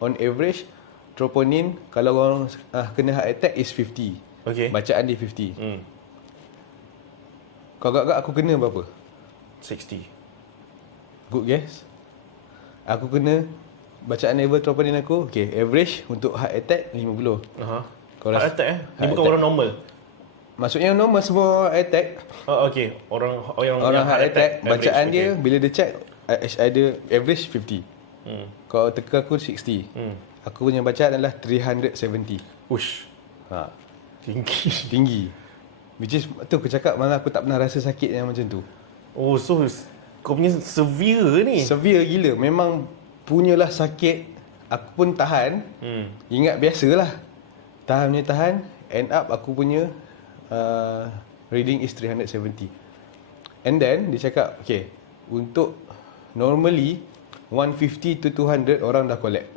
on average troponin kalau orang kena heart attack is 50. Okay. Bacaan dia 50. Kau agak-agak aku kena berapa? 60. Good guess. Aku kena bacaan level troponin aku, okay, average untuk heart attack 50. Kau Heart attack Ni bukan orang normal. Maksudnya normal semua attack. Oh, okay. Orang yang heart attack bacaan average, dia bila dia check ada average 50. Kau teka aku 60. Aku punya bacaan adalah 370. Ush. Tinggi. Which is tu aku cakap, malah aku tak pernah rasa sakit yang macam tu. Oh, so kau punya severe ni. Severe gila. Memang punyalah sakit. Aku pun tahan. Ingat biasalah. Tahan. End up aku punya reading is 370. And then dia cakap, okay, untuk normally 150 to 200 orang dah collapse.